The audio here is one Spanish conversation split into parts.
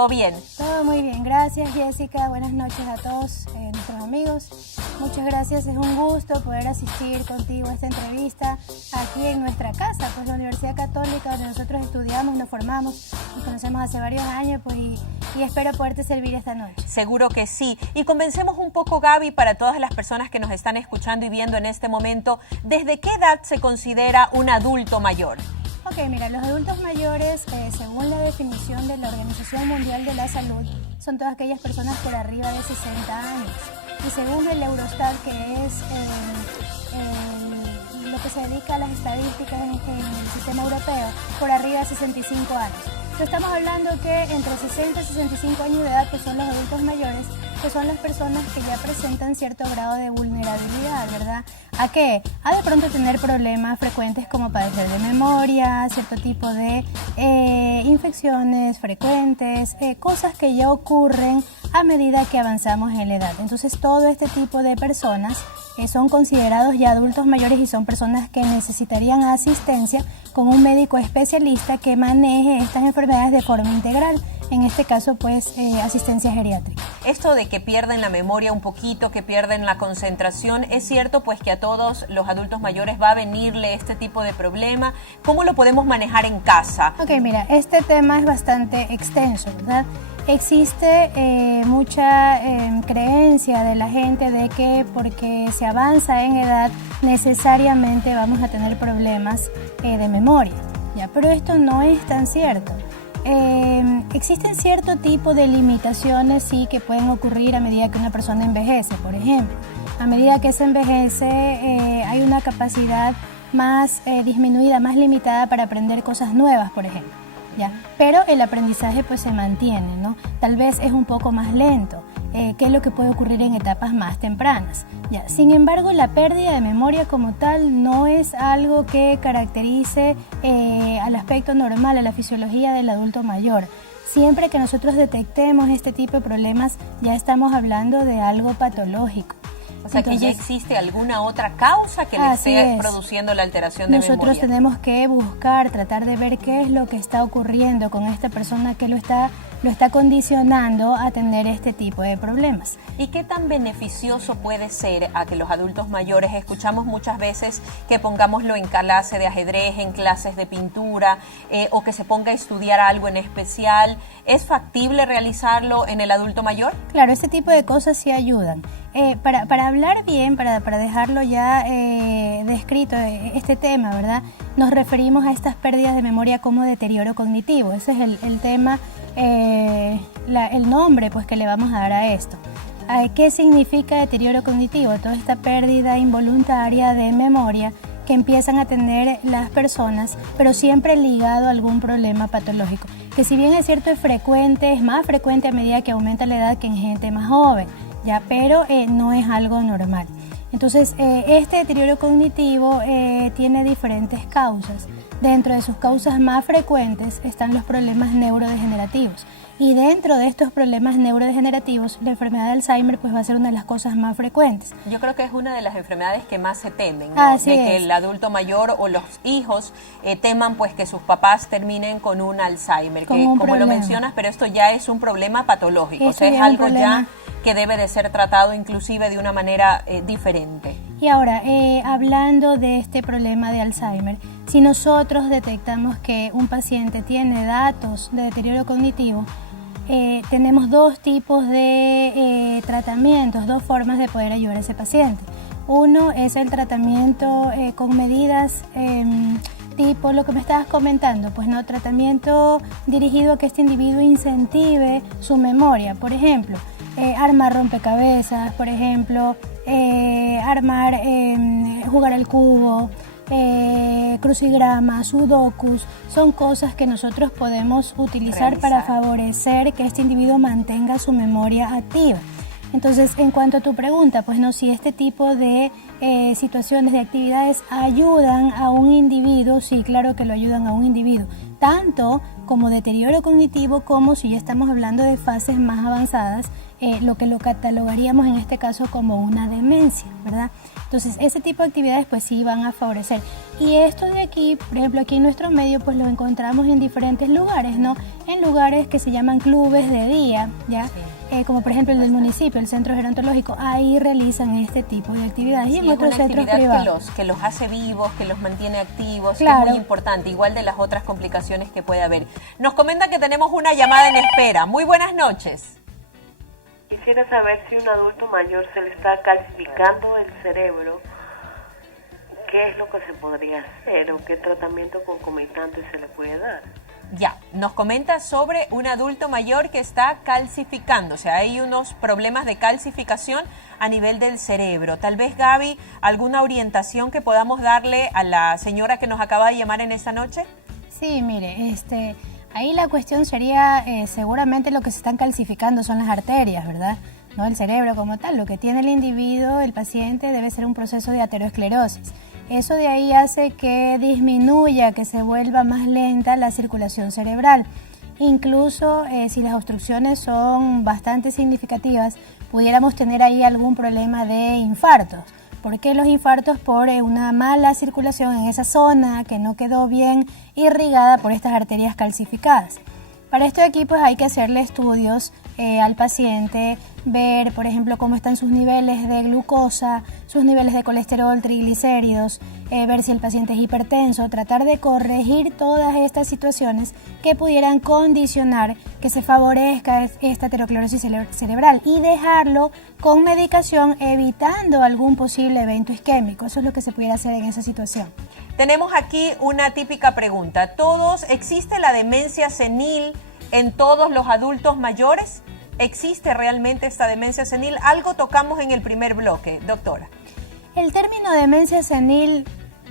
¿Todo bien? Todo muy bien, gracias Jessica, buenas noches a todos nuestros amigos. Muchas gracias, es un gusto poder asistir contigo a esta entrevista aquí en nuestra casa, pues la Universidad Católica donde nosotros estudiamos, nos formamos, nos conocemos hace varios años, pues y espero poderte servir esta noche. Seguro que sí. Y comencemos un poco, Gaby, para todas las personas que nos están escuchando y viendo en este momento, ¿desde qué edad se considera un adulto mayor? Ok, mira, los adultos mayores, según la definición de la Organización Mundial de la Salud, son todas aquellas personas por arriba de 60 años. Y según el Eurostat, que es lo que se dedica a las estadísticas en el sistema europeo, por arriba de 65 años. Entonces estamos hablando que entre 60 y 65 años de edad, que son los adultos mayores, que son las personas que ya presentan cierto grado de vulnerabilidad, ¿verdad? ¿A qué? A de pronto tener problemas frecuentes como padecer de memoria, cierto tipo de infecciones frecuentes, cosas que ya ocurren a medida que avanzamos en la edad. Entonces todo este tipo de personas son considerados ya adultos mayores y son personas que necesitarían asistencia con un médico especialista que maneje estas enfermedades de forma integral. En este caso, pues, asistencia geriátrica. Esto de que pierden la memoria un poquito, que pierden la concentración, ¿es cierto pues que a todos los adultos mayores va a venirle este tipo de problema? ¿Cómo lo podemos manejar en casa? Ok, mira, este tema es bastante extenso, ¿verdad? Existe mucha creencia de la gente de que porque se avanza en edad necesariamente vamos a tener problemas de memoria, ¿ya? Pero esto no es tan cierto. Existen cierto tipo de limitaciones sí que pueden ocurrir a medida que una persona envejece. Por ejemplo, a medida que se envejece hay una capacidad más disminuida, más limitada para aprender cosas nuevas, por ejemplo, ¿ya? Pero el aprendizaje pues se mantiene, ¿no? Tal vez es un poco más lento, que es lo que puede ocurrir en etapas más tempranas, ¿ya? Sin embargo, la pérdida de memoria como tal no es algo que caracterice al aspecto normal, a la fisiología del adulto mayor. Siempre que nosotros detectemos este tipo de problemas, ya estamos hablando de algo patológico. O sea, entonces, que ya existe alguna otra causa que le esté produciendo la alteración de memoria. Nosotros tenemos que buscar, tratar de ver qué es lo que está ocurriendo con esta persona que lo está condicionando a tener este tipo de problemas. ¿Y qué tan beneficioso puede ser a que los adultos mayores, escuchamos muchas veces que pongámoslo en clase de ajedrez, en clases de pintura, o que se ponga a estudiar algo en especial? ¿Es factible realizarlo en el adulto mayor? Claro, este tipo de cosas sí ayudan. Para hablar bien, para dejarlo ya descrito este tema, ¿verdad? Nos referimos a estas pérdidas de memoria como deterioro cognitivo. Ese es el tema, el nombre pues que le vamos a dar a esto. ¿Qué significa deterioro cognitivo? Toda esta pérdida involuntaria de memoria que empiezan a tener las personas, pero siempre ligado a algún problema patológico, que si bien es cierto es frecuente, es más frecuente a medida que aumenta la edad que en gente más joven, ya, pero no es algo normal. Entonces, este deterioro cognitivo tiene diferentes causas. Dentro de sus causas más frecuentes están los problemas neurodegenerativos. Y dentro de estos problemas neurodegenerativos, la enfermedad de Alzheimer pues va a ser una de las cosas más frecuentes. Yo creo que es una de las enfermedades que más se temen, ¿no? De que el adulto mayor o los hijos teman pues que sus papás terminen con un Alzheimer, que como lo mencionas, pero esto ya es un problema patológico, o sea, es algo ya que debe de ser tratado inclusive de una manera diferente. Y ahora, hablando de este problema de Alzheimer, si nosotros detectamos que un paciente tiene datos de deterioro cognitivo, tenemos dos tipos de tratamientos, dos formas de poder ayudar a ese paciente. Uno es el tratamiento con medidas tipo lo que me estabas comentando, pues no, tratamiento dirigido a que este individuo incentive su memoria. Por ejemplo, armar rompecabezas, por ejemplo, jugar al cubo, crucigramas, sudokus, son cosas que nosotros podemos utilizar para favorecer que este individuo mantenga su memoria activa. Entonces, en cuanto a tu pregunta, pues no, si este tipo de situaciones, de actividades ayudan a un individuo, sí, claro que lo ayudan a un individuo, tanto como deterioro cognitivo, como si ya estamos hablando de fases más avanzadas, lo que lo catalogaríamos en este caso como una demencia, ¿verdad? Entonces, ese tipo de actividades pues sí van a favorecer. Y esto de aquí, por ejemplo, aquí en nuestro medio pues lo encontramos en diferentes lugares, ¿no? En lugares que se llaman clubes de día, ¿ya? Sí. Como por ejemplo el del municipio, el centro gerontológico, ahí realizan este tipo de actividades. Sí, y en otros centros privados. Que los hace vivos, que los mantiene activos, claro. Es muy importante, igual de las otras complicaciones que puede haber. Nos comenta que tenemos una llamada en espera. Muy buenas noches. Quisiera saber si a un adulto mayor se le está calcificando el cerebro, ¿qué es lo que se podría hacer o qué tratamiento concomitante se le puede dar? Ya, nos comenta sobre un adulto mayor que está calcificando, o sea, hay unos problemas de calcificación a nivel del cerebro. Tal vez, Gaby, alguna orientación que podamos darle a la señora que nos acaba de llamar en esta noche. Sí, mire, ahí la cuestión sería, seguramente lo que se están calcificando son las arterias, ¿verdad? No el cerebro como tal. Lo que tiene el individuo, el paciente, debe ser un proceso de aterosclerosis. Eso de ahí hace que disminuya, que se vuelva más lenta la circulación cerebral. Incluso si las obstrucciones son bastante significativas, pudiéramos tener ahí algún problema de infartos. ¿Por qué los infartos? Por una mala circulación en esa zona que no quedó bien irrigada por estas arterias calcificadas. Para esto de aquí pues hay que hacerle estudios al paciente, ver por ejemplo cómo están sus niveles de glucosa, sus niveles de colesterol, triglicéridos, ver si el paciente es hipertenso, tratar de corregir todas estas situaciones que pudieran condicionar que se favorezca esta aterosclerosis cerebral y dejarlo con medicación evitando algún posible evento isquémico. Eso es lo que se pudiera hacer en esa situación. Tenemos aquí una típica pregunta. ¿Existe la demencia senil en todos los adultos mayores? ¿Existe realmente esta demencia senil? Algo tocamos en el primer bloque, doctora. El término demencia senil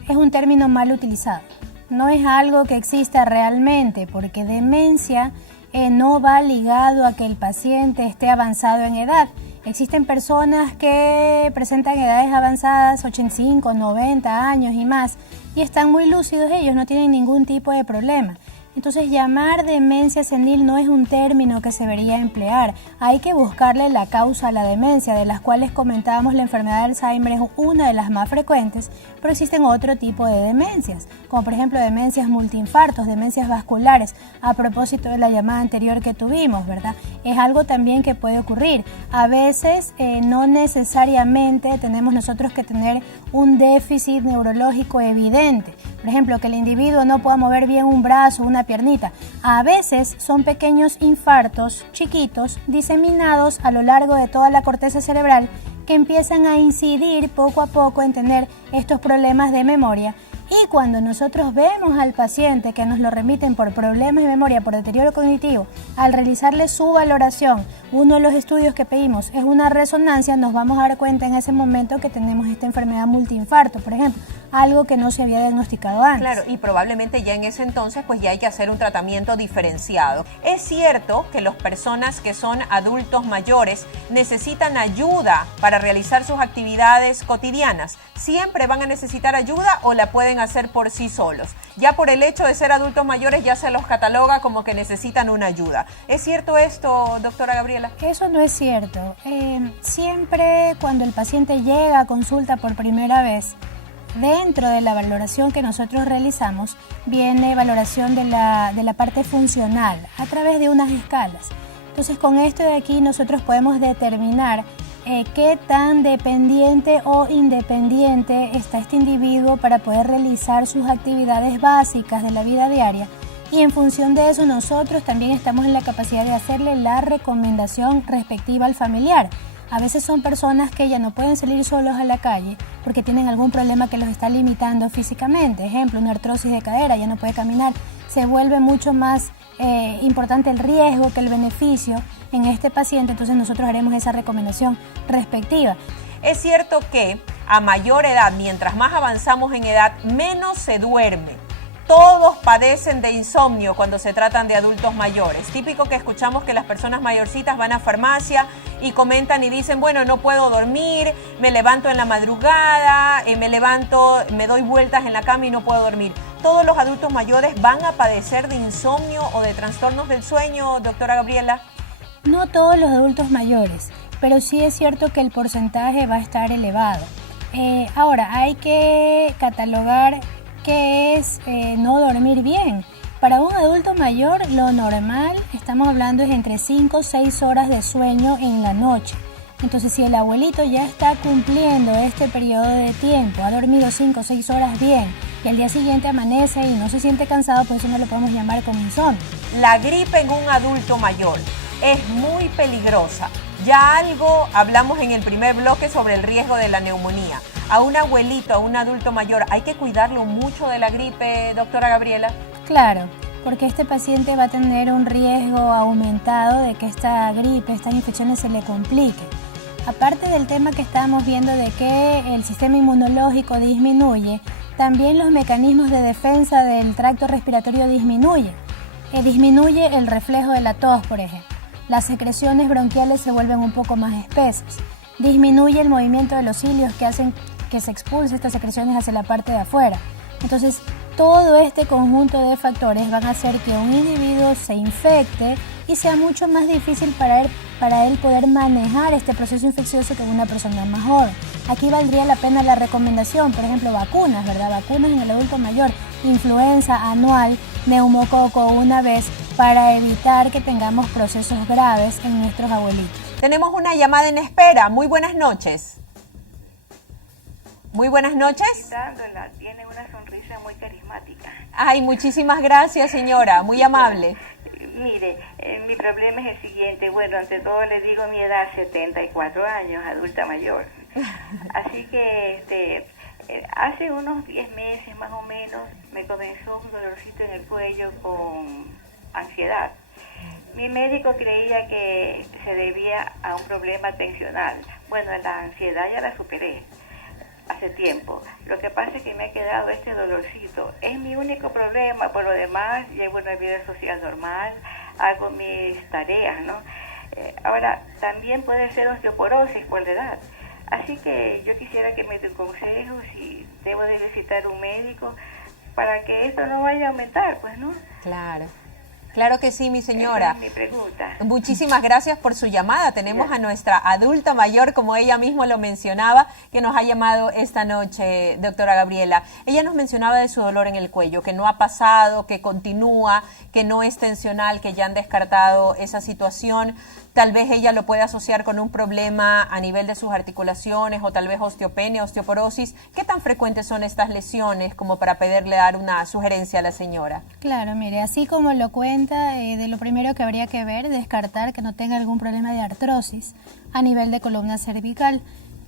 es un término mal utilizado. No es algo que exista realmente, porque demencia no va ligado a que el paciente esté avanzado en edad. Existen personas que presentan edades avanzadas, 85, 90 años y más, y están muy lúcidos ellos, no tienen ningún tipo de problema. Entonces, llamar demencia senil no es un término que se debería emplear. Hay que buscarle la causa a la demencia, de las cuales comentábamos la enfermedad de Alzheimer es una de las más frecuentes, pero existen otro tipo de demencias, como por ejemplo demencias multiinfartos, demencias vasculares, a propósito de la llamada anterior que tuvimos, ¿verdad? Es algo también que puede ocurrir. A veces no necesariamente tenemos nosotros que tener un déficit neurológico evidente. Por ejemplo, que el individuo no pueda mover bien un brazo, una piernita. A veces son pequeños infartos chiquitos diseminados a lo largo de toda la corteza cerebral que empiezan a incidir poco a poco en tener estos problemas de memoria. Y cuando nosotros vemos al paciente que nos lo remiten por problemas de memoria, por deterioro cognitivo, al realizarle su valoración, uno de los estudios que pedimos es una resonancia, nos vamos a dar cuenta en ese momento que tenemos esta enfermedad multiinfarto, por ejemplo, algo que no se había diagnosticado antes. Claro, y probablemente ya en ese entonces pues ya hay que hacer un tratamiento diferenciado. Es cierto que las personas que son adultos mayores necesitan ayuda para realizar sus actividades cotidianas. ¿Siempre van a necesitar ayuda o la pueden hacer por sí solos? Ya por el hecho de ser adultos mayores ya se los cataloga como que necesitan una ayuda. ¿Es cierto esto, doctora Gabriela? Eso no es cierto. Siempre cuando el paciente llega a consulta por primera vez, dentro de la valoración que nosotros realizamos, viene valoración de la parte funcional a través de unas escalas. Entonces, con esto de aquí nosotros podemos determinar qué tan dependiente o independiente está este individuo para poder realizar sus actividades básicas de la vida diaria. Y en función de eso nosotros también estamos en la capacidad de hacerle la recomendación respectiva al familiar. A veces son personas que ya no pueden salir solos a la calle porque tienen algún problema que los está limitando físicamente. Ejemplo, una artrosis de cadera, ya no puede caminar. Se vuelve mucho más importante el riesgo que el beneficio en este paciente, entonces nosotros haremos esa recomendación respectiva. Es cierto que a mayor edad, mientras más avanzamos en edad, menos se duerme. Todos padecen de insomnio cuando se tratan de adultos mayores. Típico que escuchamos que las personas mayorcitas van a farmacia y comentan y dicen, bueno, no puedo dormir, me levanto en la madrugada, me doy vueltas en la cama y no puedo dormir. todos los adultos mayores van a padecer de insomnio o de trastornos del sueño, doctora Gabriela? No todos los adultos mayores, pero sí es cierto que el porcentaje va a estar elevado. Ahora, hay que catalogar qué es no dormir bien. Para un adulto mayor, lo normal, estamos hablando, es entre 5 o 6 horas de sueño en la noche. Entonces, si el abuelito ya está cumpliendo este periodo de tiempo, ha dormido 5 o 6 horas bien, y al día siguiente amanece y no se siente cansado, pues eso no lo podemos llamar como insomnio. La gripe en un adulto mayor es muy peligrosa. Ya algo hablamos en el primer bloque sobre el riesgo de la neumonía. A un abuelito, a un adulto mayor, ¿hay que cuidarlo mucho de la gripe, doctora Gabriela? Claro, porque este paciente va a tener un riesgo aumentado de que esta gripe, estas infecciones se le compliquen. Aparte del tema que estamos viendo de que el sistema inmunológico disminuye, también los mecanismos de defensa del tracto respiratorio disminuyen. Disminuye el reflejo de la tos, por ejemplo. Las secreciones bronquiales se vuelven un poco más espesas. Disminuye el movimiento de los cilios que hacen que se expulsen estas secreciones hacia la parte de afuera. Entonces, todo este conjunto de factores van a hacer que un individuo se infecte y sea mucho más difícil para él poder manejar este proceso infeccioso que una persona más joven. Aquí valdría la pena la recomendación, por ejemplo, vacunas, ¿verdad? Vacunas en el adulto mayor, influenza anual, neumococo una vez, para evitar que tengamos procesos graves en nuestros abuelitos. Tenemos una llamada en espera. Muy buenas noches. Muy buenas noches. Tiene una sonrisa muy carismática. Ay, muchísimas gracias, señora. Muy amable. Mire, mi problema es el siguiente. Bueno, ante todo le digo mi edad, 74 años, adulta mayor. Así que hace unos 10 meses más o menos me comenzó un dolorcito en el cuello con ansiedad. Mi médico creía que se debía a un problema tensional. Bueno, la ansiedad ya la superé hace tiempo. Lo que pasa es que me ha quedado este dolorcito. Es mi único problema. Por lo demás, llevo una vida social normal, hago mis tareas, ¿no? Ahora, también puede ser osteoporosis por la edad. Así que yo quisiera que me dé un consejo si debo de visitar un médico para que esto no vaya a aumentar, pues, ¿no? Claro. Claro que sí, mi señora. Esa es mi pregunta. Muchísimas gracias por su llamada. Tenemos a nuestra adulta mayor, como ella misma lo mencionaba, que nos ha llamado esta noche, doctora Gabriela. Ella nos mencionaba de su dolor en el cuello, que no ha pasado, que continúa, que no es tensional, que ya han descartado esa situación. Tal vez ella lo puede asociar con un problema a nivel de sus articulaciones o tal vez osteopenia, osteoporosis. ¿Qué tan frecuentes son estas lesiones como para poderle dar una sugerencia a la señora? Claro, mire, así como lo cuenta, de lo primero que habría que ver, descartar que no tenga algún problema de artrosis a nivel de columna cervical.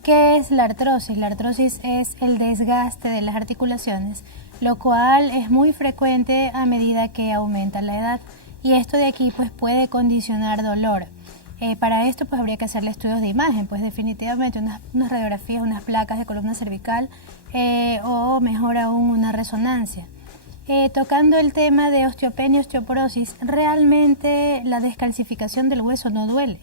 ¿Qué es la artrosis? La artrosis es el desgaste de las articulaciones, lo cual es muy frecuente a medida que aumenta la edad. Y esto de aquí pues puede condicionar dolor. Para esto pues habría que hacerle estudios de imagen, pues definitivamente unas radiografías, unas placas de columna cervical o mejor aún una resonancia. Tocando el tema de osteopenia y osteoporosis, realmente la descalcificación del hueso no duele.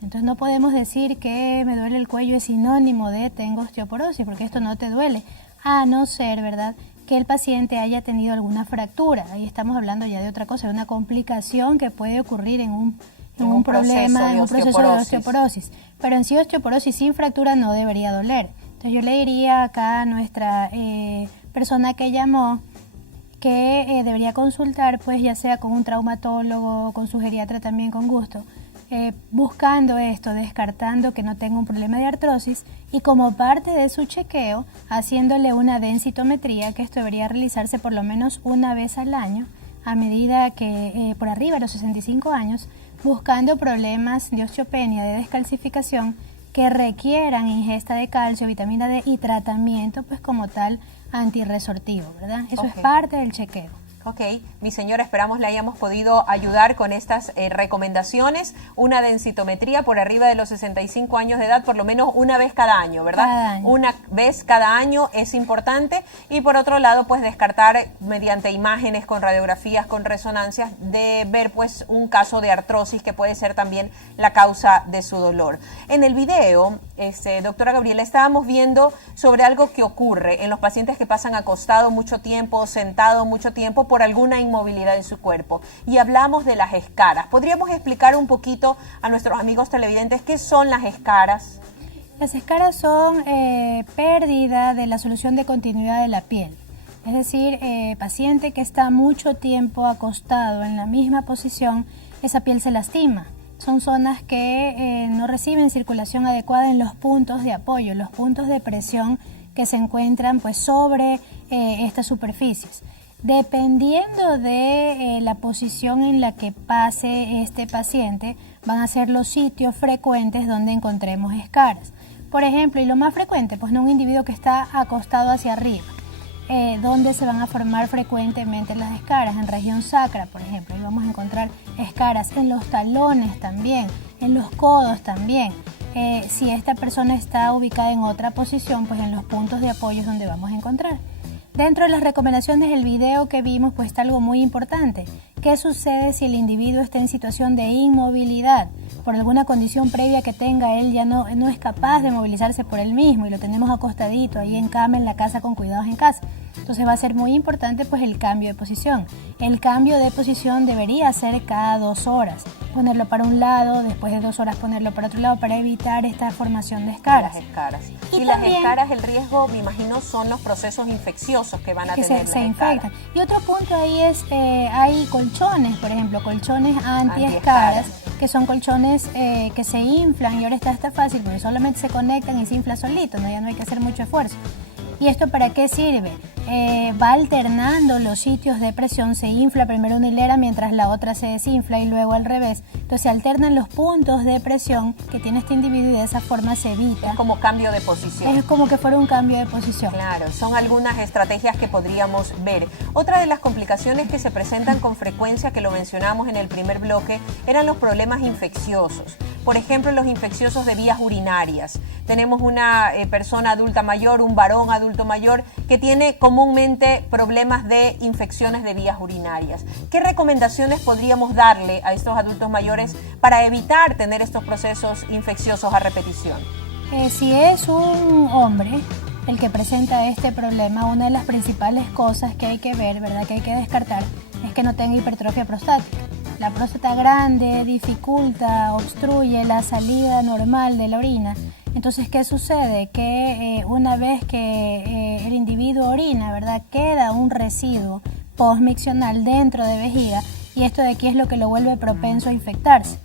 Entonces no podemos decir que me duele el cuello es sinónimo de tengo osteoporosis, porque esto no te duele, a no ser, ¿verdad?, que el paciente haya tenido alguna fractura. Ahí estamos hablando ya de otra cosa, de una complicación que puede ocurrir en un problema, en un proceso de osteoporosis. Pero en sí osteoporosis sin fractura no debería doler. Entonces yo le diría acá a nuestra persona que llamó que debería consultar, pues ya sea con un traumatólogo, con su geriatra también con gusto, buscando esto, descartando que no tenga un problema de artrosis y como parte de su chequeo, haciéndole una densitometría, que esto debería realizarse por lo menos una vez al año, a medida que por arriba de los 65 años, buscando problemas de osteopenia, de descalcificación, que requieran ingesta de calcio, vitamina D y tratamiento, pues como tal, antirresortivo, ¿verdad? Eso es parte del chequeo. Ok, mi señora, esperamos le hayamos podido ayudar con estas recomendaciones. Una densitometría por arriba de los 65 años de edad, por lo menos una vez cada año, ¿verdad? Cada año. Una vez cada año es importante. Y por otro lado, pues descartar mediante imágenes con radiografías, con resonancias, de ver pues un caso de artrosis que puede ser también la causa de su dolor. En el video doctora Gabriela, estábamos viendo sobre algo que ocurre en los pacientes que pasan acostado mucho tiempo, sentado mucho tiempo por alguna inmovilidad en su cuerpo. Y hablamos de las escaras. ¿Podríamos explicar un poquito a nuestros amigos televidentes qué son las escaras? Las escaras son pérdida de la solución de continuidad de la piel. Es decir, paciente que está mucho tiempo acostado en la misma posición, esa piel se lastima. Son zonas que no reciben circulación adecuada en los puntos de apoyo, los puntos de presión que se encuentran pues sobre estas superficies. Dependiendo de la posición en la que pase este paciente, van a ser los sitios frecuentes donde encontremos escaras. Por ejemplo, y lo más frecuente, pues no un individuo que está acostado hacia arriba, donde se van a formar frecuentemente las escaras, en región sacra, por ejemplo, y vamos a encontrar escaras en los talones también, en los codos también. Si esta persona está ubicada en otra posición, pues en los puntos de apoyo es donde vamos a encontrar. Dentro de las recomendaciones del video que vimos, pues está algo muy importante. ¿Qué sucede si el individuo está en situación de inmovilidad? Por alguna condición previa que tenga, él ya no es capaz de movilizarse por él mismo y lo tenemos acostadito ahí en cama, en la casa, con cuidados en casa. Entonces va a ser muy importante pues el cambio de posición. El cambio de posición debería ser cada 2 horas. Ponerlo para un lado, después de 2 horas ponerlo para otro lado para evitar esta formación de escaras. Las escaras. Y las también, escaras, el riesgo, me imagino, son los procesos infecciosos que van a tener se infectan. Y otro punto ahí es, hay colchones, por ejemplo, colchones anti-escaras, que son colchones que se inflan, y ahora está fácil porque solamente se conectan y se infla solito, ¿no? Ya no hay que hacer mucho esfuerzo. ¿Y esto para qué sirve? Va alternando los sitios de presión, se infla primero una hilera mientras la otra se desinfla y luego al revés. Entonces se alternan los puntos de presión que tiene este individuo y de esa forma se evita. Es como cambio de posición. Es como que fuera un cambio de posición. Claro, son algunas estrategias que podríamos ver. Otra de las complicaciones que se presentan con frecuencia, que lo mencionamos en el primer bloque, eran los problemas infecciosos. Por ejemplo, los infecciosos de vías urinarias. Tenemos una persona adulta mayor, un varón adulto mayor, que tiene comúnmente problemas de infecciones de vías urinarias. ¿Qué recomendaciones podríamos darle a estos adultos mayores para evitar tener estos procesos infecciosos a repetición? Si es un hombre el que presenta este problema, una de las principales cosas que hay que ver, ¿verdad?, que hay que descartar, es que no tenga hipertrofia prostática. La próstata grande dificulta, obstruye la salida normal de la orina. Entonces, ¿qué sucede? Que una vez que el individuo orina, ¿verdad?, queda un residuo postmiccional dentro de vejiga, y esto de aquí es lo que lo vuelve propenso a infectarse.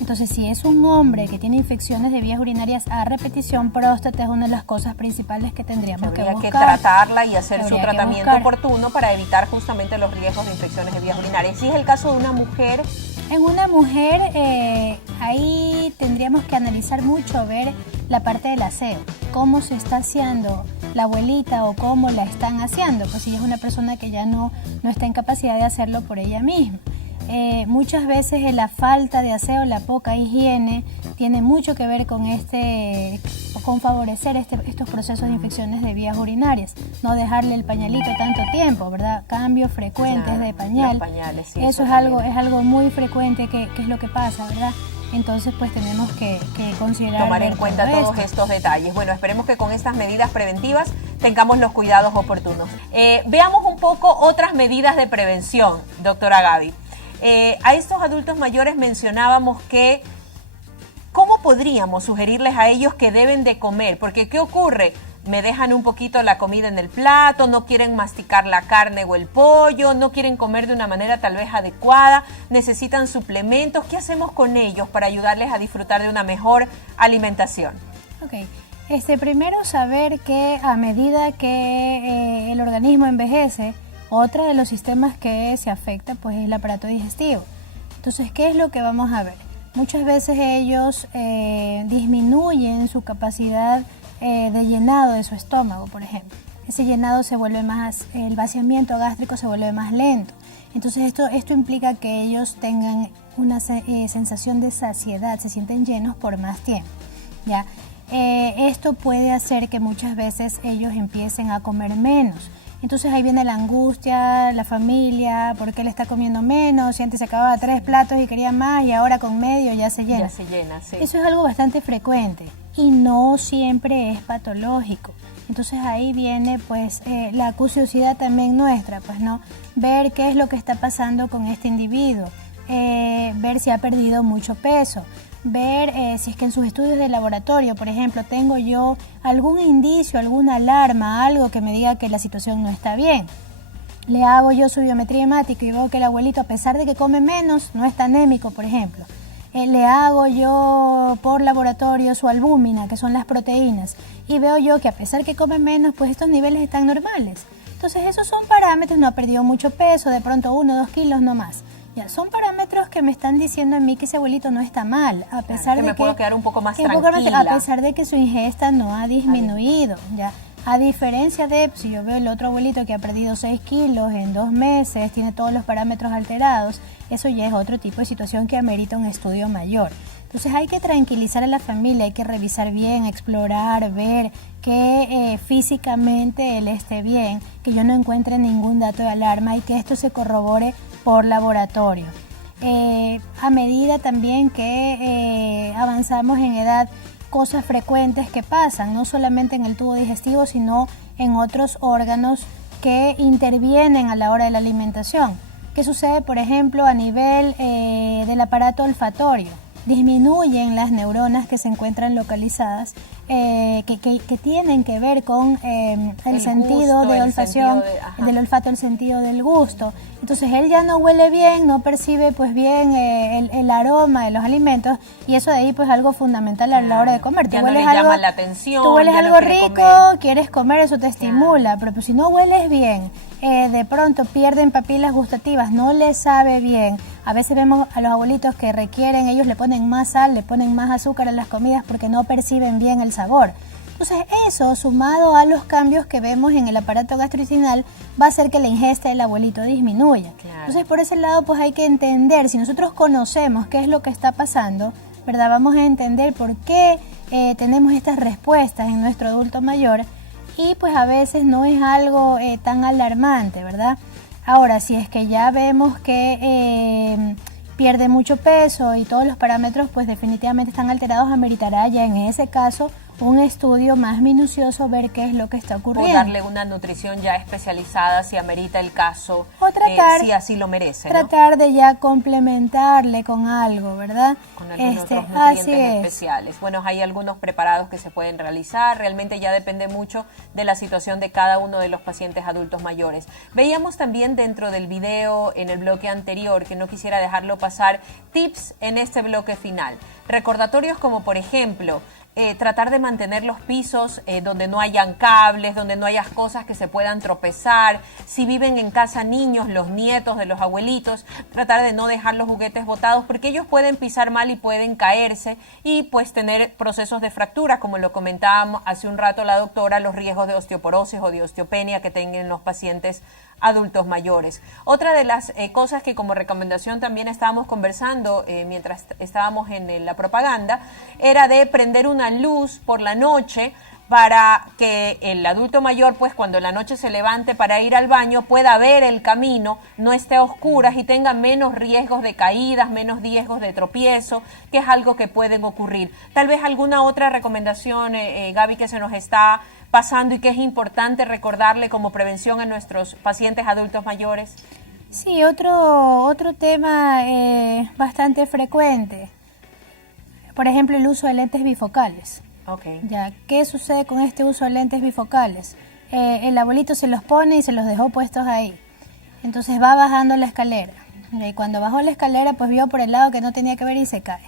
Entonces, si es un hombre que tiene infecciones de vías urinarias a repetición, próstata es una de las cosas principales que tendríamos que buscar. Habría que tratarla y hacer su tratamiento oportuno para evitar justamente los riesgos de infecciones de vías urinarias. Si es el caso de una mujer... En una mujer, ahí tendríamos que analizar mucho, ver la parte del aseo, cómo se está haciendo la abuelita o cómo la están haciendo, pues si es una persona que ya no está en capacidad de hacerlo por ella misma. Muchas veces la falta de aseo, la poca higiene, tiene mucho que ver con favorecer estos procesos de infecciones de vías urinarias. No dejarle el pañalito tanto tiempo, ¿verdad? Cambios frecuentes de pañal. Pañales, sí, eso es algo muy frecuente que es lo que pasa, ¿verdad? Entonces, pues tenemos que considerar... Tomar en cuenta todos estos detalles. Bueno, esperemos que con estas medidas preventivas tengamos los cuidados oportunos. Veamos un poco otras medidas de prevención, doctora Gaby. A estos adultos mayores mencionábamos que ¿cómo podríamos sugerirles a ellos que deben de comer? Porque ¿qué ocurre? Me dejan un poquito la comida en el plato, no quieren masticar la carne o el pollo, no quieren comer de una manera tal vez adecuada, necesitan suplementos. ¿Qué hacemos con ellos para ayudarles a disfrutar de una mejor alimentación? Ok. Primero saber que a medida que el organismo envejece, otro de los sistemas que se afecta pues es el aparato digestivo. Entonces, ¿qué es lo que vamos a ver? Muchas veces ellos disminuyen su capacidad de llenado de su estómago, por ejemplo. Ese llenado se vuelve más, el vaciamiento gástrico se vuelve más lento. Entonces esto implica que ellos tengan una sensación de saciedad, se sienten llenos por más tiempo, ¿ya? Esto puede hacer que muchas veces ellos empiecen a comer menos. Entonces ahí viene la angustia, la familia, ¿por qué le está comiendo menos? Si antes se acababa 3 platos y quería más y ahora con medio ya se llena. Ya se llena, sí. Eso es algo bastante frecuente. y no siempre es patológico. Entonces ahí viene pues la curiosidad también nuestra, pues no, ver qué es lo que está pasando con este individuo, ver si ha perdido mucho peso, ver si es que en sus estudios de laboratorio, por ejemplo, tengo yo algún indicio, alguna alarma, algo que me diga que la situación no está bien. Le hago yo su biometría hemática y veo que el abuelito, a pesar de que come menos, no está anémico, por ejemplo. Le hago yo por laboratorio su albúmina, que son las proteínas, y veo yo que a pesar que come menos, pues estos niveles están normales. Entonces esos son parámetros, no ha perdido mucho peso, de pronto 1 o 2 kilos no más. Ya, son parámetros que me están diciendo a mí que ese abuelito no está mal, a pesar de me que puedo quedar un poco más tranquila. A pesar de que su ingesta no ha disminuido, ya. A diferencia de, si yo veo el otro abuelito que ha perdido 6 kilos en 2 meses, tiene todos los parámetros alterados, eso ya es otro tipo de situación que amerita un estudio mayor. Entonces hay que tranquilizar a la familia, hay que revisar bien, explorar, ver que físicamente él esté bien, que yo no encuentre ningún dato de alarma y que esto se corrobore por laboratorio. A medida también que avanzamos en edad, cosas frecuentes que pasan, no solamente en el tubo digestivo, sino en otros órganos que intervienen a la hora de la alimentación. ¿Qué sucede, por ejemplo, a nivel del aparato olfatorio? Disminuyen las neuronas que se encuentran localizadas, que tienen que ver con el sentido gusto, de olfacción, del olfato, el sentido del gusto. Entonces él ya no huele bien, no percibe pues bien el aroma de los alimentos, y eso de ahí pues algo fundamental a la hora de comer. Ya no le llama la atención, tú hueles algo rico, comer. Quieres comer, eso te estimula, pero pues si no hueles bien, de pronto pierden papilas gustativas, no les sabe bien. A veces vemos a los abuelitos que requieren, ellos le ponen más sal, le ponen más azúcar a las comidas porque no perciben bien el sabor. Entonces eso, sumado a los cambios que vemos en el aparato gastrointestinal, va a hacer que la ingesta del abuelito disminuya. Claro. Entonces por ese lado pues hay que entender, si nosotros conocemos qué es lo que está pasando, ¿verdad? Vamos a entender por qué tenemos estas respuestas en nuestro adulto mayor, y pues a veces no es algo tan alarmante, ¿verdad? Ahora, si es que ya vemos que pierde mucho peso y todos los parámetros pues definitivamente están alterados, ameritará ya en ese caso un estudio más minucioso, ver qué es lo que está ocurriendo. O darle una nutrición ya especializada si amerita el caso, o tratar, si así lo merece, tratar, ¿no?, de ya complementarle con algo, ¿verdad? Con algunos otros nutrientes especiales. Bueno, hay algunos preparados que se pueden realizar, realmente ya depende mucho de la situación de cada uno de los pacientes adultos mayores. Veíamos también dentro del video, en el bloque anterior, que no quisiera dejarlo pasar, tips en este bloque final. Recordatorios como, por ejemplo, tratar de mantener los pisos donde no hayan cables, donde no haya cosas que se puedan tropezar. Si viven en casa niños, los nietos de los abuelitos, tratar de no dejar los juguetes botados porque ellos pueden pisar mal y pueden caerse y pues tener procesos de fractura, como lo comentábamos hace un rato la doctora, los riesgos de osteoporosis o de osteopenia que tengan los pacientes adultos mayores. Otra de las cosas que como recomendación también estábamos conversando mientras estábamos en la propaganda era de prender una luz por la noche para que el adulto mayor, pues cuando la noche se levante para ir al baño, pueda ver el camino, no esté a oscuras y tenga menos riesgos de caídas, menos riesgos de tropiezo, que es algo que pueden ocurrir. Tal vez alguna otra recomendación, Gaby, que se nos está pasando y que es importante recordarle como prevención a nuestros pacientes adultos mayores. Sí, otro tema bastante frecuente, por ejemplo, el uso de lentes bifocales. Okay. Ya, ¿qué sucede con este uso de lentes bifocales? El abuelito se los pone y se los dejó puestos ahí. Entonces va bajando la escalera. Y cuando bajó la escalera, pues vio por el lado que no tenía que ver y se cae.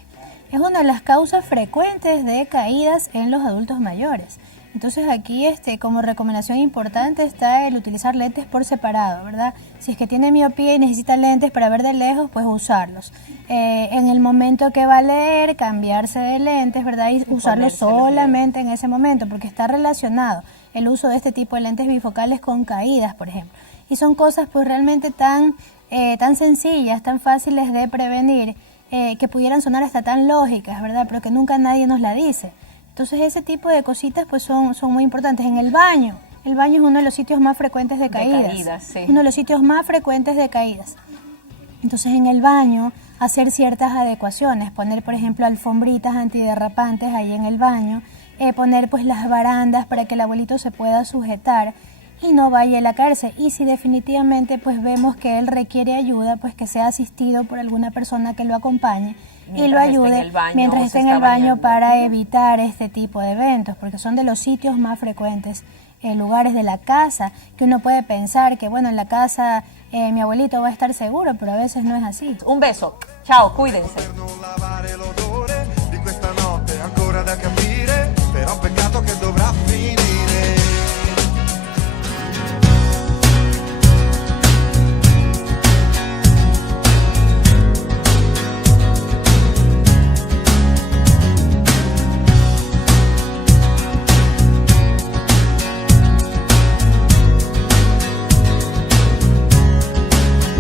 Es una de las causas frecuentes de caídas en los adultos mayores. Entonces aquí como recomendación importante está el utilizar lentes por separado, ¿verdad? Si es que tiene miopía y necesita lentes para ver de lejos, pues usarlos. En el momento que va a leer, cambiarse de lentes, ¿verdad? Y usarlos solamente en ese momento, porque está relacionado el uso de este tipo de lentes bifocales con caídas, por ejemplo. Y son cosas pues realmente tan sencillas, tan fáciles de prevenir, que pudieran sonar hasta tan lógicas, ¿verdad? Pero que nunca nadie nos la dice. Entonces ese tipo de cositas pues son muy importantes. En el baño es uno de los sitios más frecuentes de caídas. Sí. Uno de los sitios más frecuentes de caídas. Entonces en el baño hacer ciertas adecuaciones, poner por ejemplo alfombritas antiderrapantes ahí en el baño, poner pues las barandas para que el abuelito se pueda sujetar y no vaya a la cárcel. Y si definitivamente pues vemos que él requiere ayuda, pues que sea asistido por alguna persona que lo acompañe y lo ayude mientras esté en el baño para evitar este tipo de eventos, porque son de los sitios más frecuentes, lugares de la casa, que uno puede pensar que bueno, en la casa mi abuelito va a estar seguro, pero a veces no es así. Un beso, chao, cuídense.